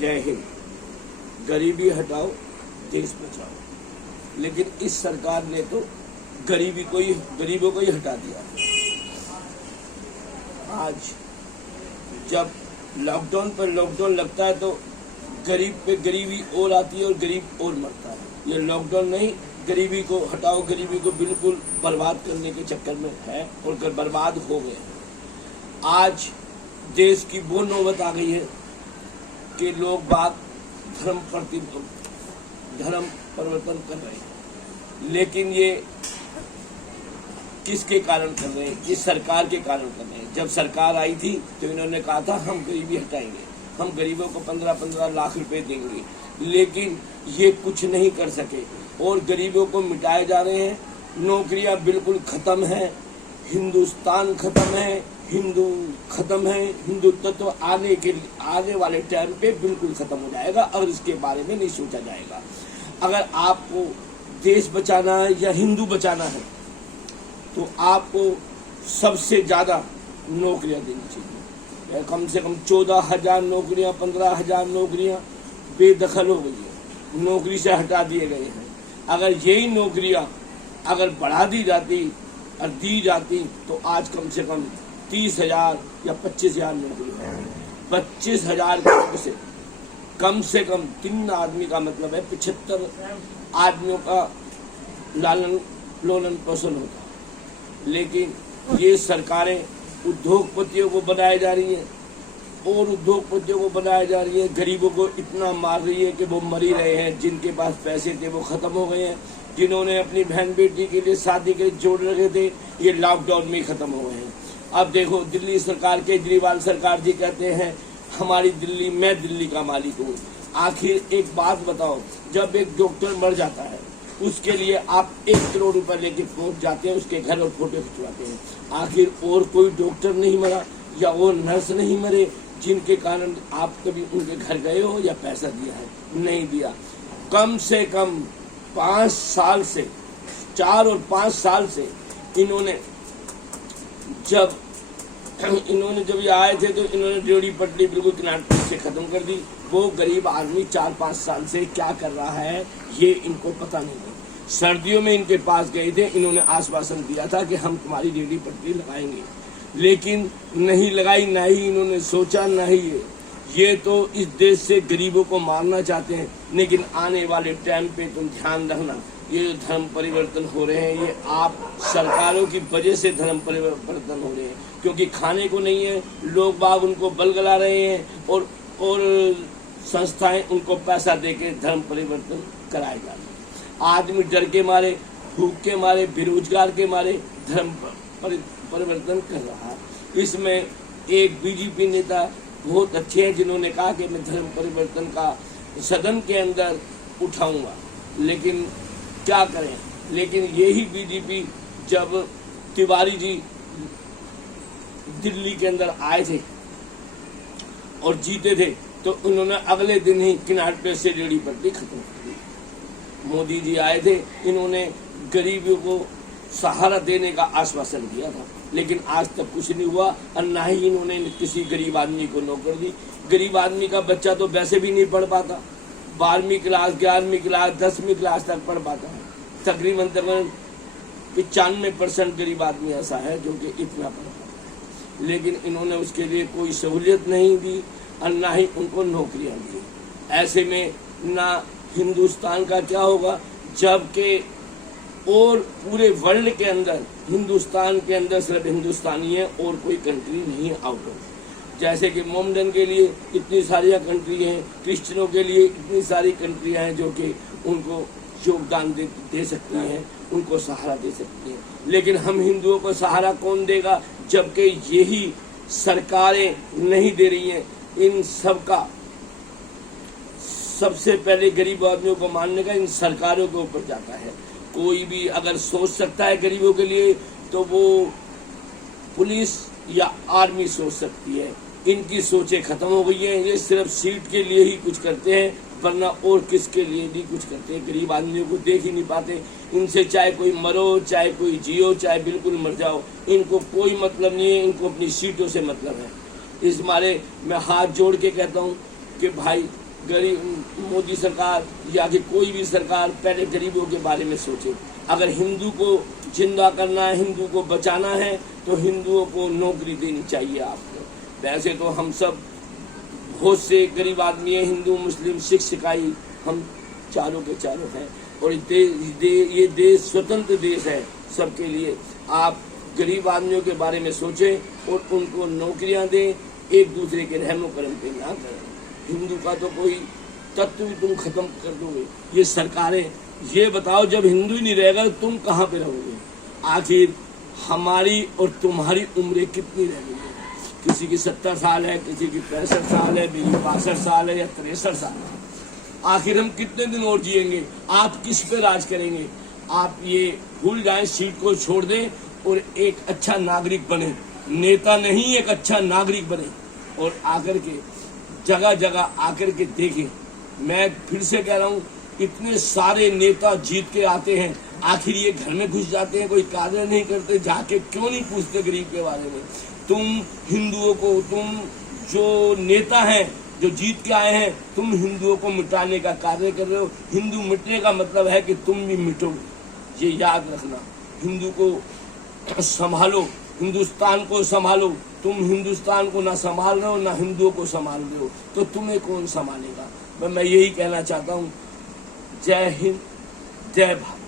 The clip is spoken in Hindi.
जय हिंद। गरीबी हटाओ, देश बचाओ। लेकिन इस सरकार ने तो गरीबों को ही हटा दिया। आज जब लॉकडाउन पर लॉकडाउन लगता है तो गरीब पे गरीबी और आती है और गरीब और मरता है। ये लॉकडाउन नहीं, गरीबी को हटाओ, गरीबी को बिल्कुल बर्बाद करने के चक्कर में है और बर्बाद हो गए हैं। आज देश की वो नौबत आ गई है कि लोग बात धर्म परिवर्तन कर रहे हैं। लेकिन ये किसके कारण कर रहे हैं? इस सरकार के कारण कर रहे हैं। जब सरकार आई थी तो इन्होंने कहा था हम गरीबी हटाएंगे, हम गरीबों को 15-15 लाख रुपए देंगे, लेकिन ये कुछ नहीं कर सके और गरीबों को मिटाए जा रहे हैं। नौकरियां बिल्कुल खत्म है, हिंदुस्तान खत्म है, हिंदू खत्म है। हिंदुत्व तो आने वाले टाइम पे बिल्कुल खत्म हो जाएगा और इसके बारे में नहीं सोचा जाएगा। अगर आपको देश बचाना है या हिंदू बचाना है तो आपको सबसे ज्यादा नौकरियां देनी चाहिए। कम से कम 14,000 नौकरियां, 15,000 नौकरियां बेदखल हो गई है, नौकरी से हटा दिए गए हैं। अगर यही नौकरियां अगर बढ़ा दी जाती और दी जाती तो आज कम से कम 30,000 या 25,000 नौकरी है। 25,000 से कम 3 आदमी का मतलब है 75 आदमियों का लालन पोषण होता। लेकिन ये सरकारें उद्योगपतियों को बनाए जा रही हैं और उद्योगपतियों को बनाए जा रही है, गरीबों को इतना मार रही है कि वो मर ही रहे हैं। जिनके पास पैसे थे वो खत्म हो गए हैं, जिन्होंने अपनी बहन बेटी के लिए शादी के जोड़ रखे थे ये लॉकडाउन में खत्म हो गए हैं। अब देखो दिल्ली सरकार, केजरीवाल सरकार जी कहते हैं हमारी दिल्ली, मैं दिल्ली का मालिक हूँ। आखिर एक बात बताओ, जब एक डॉक्टर मर जाता है उसके लिए आप 1 करोड़ रुपए लेके पहुंच जाते हैं उसके घर और फोटो खिंचवाते हैं। आखिर और कोई डॉक्टर नहीं मरा या वो नर्स नहीं मरे जिनके कारण आप कभी उनके घर गए हो या पैसा दिया है? नहीं दिया। कम से कम 5 साल से, 4 और 5 साल से इन्होंने जब ये आए थे तो इन्होंने रेहड़ी पटरी बिल्कुल किनारे से खत्म कर दी। वो गरीब आदमी 4-5 साल से क्या कर रहा है ये इनको पता नहीं है। सर्दियों में इनके पास गए थे, इन्होंने आश्वासन दिया था कि हम तुम्हारी रेहड़ी पटरी लगाएंगे, लेकिन नहीं लगाई, ना ही इन्होंने सोचा, ना ही ये तो इस देश से गरीबों को मारना चाहते हैं। लेकिन आने वाले टाइम पे तुम ध्यान रखना, ये जो धर्म परिवर्तन हो रहे हैं ये आप सरकारों की वजह से धर्म परिवर्तन हो रहे हैं, क्योंकि खाने को नहीं है, लोग बाग उनको बलगला रहे हैं और संस्थाएं उनको पैसा देके धर्म परिवर्तन कराए जा रहे हैं। आदमी डर के मारे, भूख के मारे, बेरोजगार के मारे धर्म परिवर्तन कर रहा है। इसमें एक बीजेपी नेता बहुत अच्छे हैं जिन्होंने कहा कि मैं धर्म परिवर्तन का सदन के अंदर उठाऊंगा, लेकिन क्या करें। लेकिन यही बीजेपी जब तिवारी जी दिल्ली के अंदर आए थे और जीते थे तो उन्होंने अगले दिन ही किनारे पे से रेहड़ी पटरी खत्म कर दी। मोदी जी आए थे, इन्होंने गरीबों को सहारा देने का आश्वासन दिया था, लेकिन आज तक कुछ नहीं हुआ और ना ही इन्होंने किसी गरीब आदमी को नौकरी दी। गरीब आदमी का बच्चा तो वैसे भी नहीं पढ़ पाता, 12वीं क्लास, 11वीं क्लास, 10वीं क्लास तक पढ़ पाता है। तकरीबन 95% गरीब आदमी ऐसा है जो कि इतना पढ़ पाता है, लेकिन इन्होंने उसके लिए कोई सहूलियत नहीं दी और ना ही उनको नौकरियां दी। ऐसे में ना हिंदुस्तान का क्या होगा, जबकि और पूरे वर्ल्ड के अंदर हिंदुस्तान के अंदर सिर्फ हिंदुस्तानी है और कोई कंट्री नहीं है आउट ऑफ। जैसे कि मोमडन के लिए इतनी सारी कंट्री हैं, क्रिश्चियनों के लिए इतनी सारी कंट्रियां हैं जो कि उनको योगदान दे सकती हैं, उनको सहारा दे सकती हैं। लेकिन हम हिंदुओं को सहारा कौन देगा, जबकि यही सरकारें नहीं दे रही हैं। इन सब का सबसे पहले गरीब आदमियों को मारने का इन सरकारों के ऊपर जाता है। कोई भी अगर सोच सकता है गरीबों के लिए तो वो पुलिस या आर्मी सोच सकती है। इनकी सोचें खत्म हो गई हैं, ये सिर्फ सीट के लिए ही कुछ करते हैं, वरना और किसके लिए नहीं कुछ करते। गरीब आदमियों को देख ही नहीं पाते। इनसे चाहे कोई मरो, चाहे कोई जियो, चाहे बिल्कुल मर जाओ, इनको कोई मतलब नहीं है, इनको अपनी सीटों से मतलब है। इस मारे मैं हाथ जोड़ के कहता हूँ कि भाई गरीब मोदी सरकार या कि कोई भी सरकार पहले गरीबों के बारे में सोचे। अगर हिंदू को जिंदा करना है, हिंदू को बचाना है, तो हिंदुओं को नौकरी देनी चाहिए आपको। वैसे तो हम सब बहुत से गरीब आदमी हैं, हिंदू मुस्लिम सिख सिखाई, हम चारों के चारों हैं। और ये देश स्वतंत्र देश है सबके लिए। आप गरीब आदमियों के बारे में सोचें और उनको नौकरियां दें, एक दूसरे के रहमो करम पे ना करें। हिंदू का तो कोई तत्व भी तुम खत्म कर दोगे। ये सरकारें ये बताओ, जब हिंदू ही नहीं रहेगा तो तुम कहाँ पे रहोगे? आखिर हमारी और तुम्हारी उम्रें कितनी रह गई है? किसी की 70 साल है, किसी की 65 साल है, मेरी 62 साल है या 63 साल है। आखिर हम कितने दिन और जिएंगे? आप किस पे राज करेंगे? आप ये भूल जाएं, सीट को छोड़ दें और एक अच्छा नागरिक बने। नेता नहीं, एक अच्छा नागरिक बने और आकर के जगह जगह आकर के देखें। मैं फिर से कह रहा हूँ, इतने सारे नेता जीत के आते हैं, आखिर ये घर में घुस जाते हैं, कोई कार्य नहीं करते, जाके क्यों नहीं पूछते गरीब के बारे में? तुम हिंदुओं को, तुम जो नेता हैं जो जीत के आए हैं, तुम हिंदुओं को मिटाने का कार्य कर रहे हो। हिंदू मिटने का मतलब है कि तुम भी मिटोगे, ये याद रखना। हिंदू को संभालो, हिंदुस्तान को संभालो। तुम हिंदुस्तान को ना संभाल रहे हो, ना हिंदुओं को संभाल रहे हो, तो तुम्हें कौन संभालेगा? मैं यही कहना चाहता हूँ। जय हिंद, जय भारत।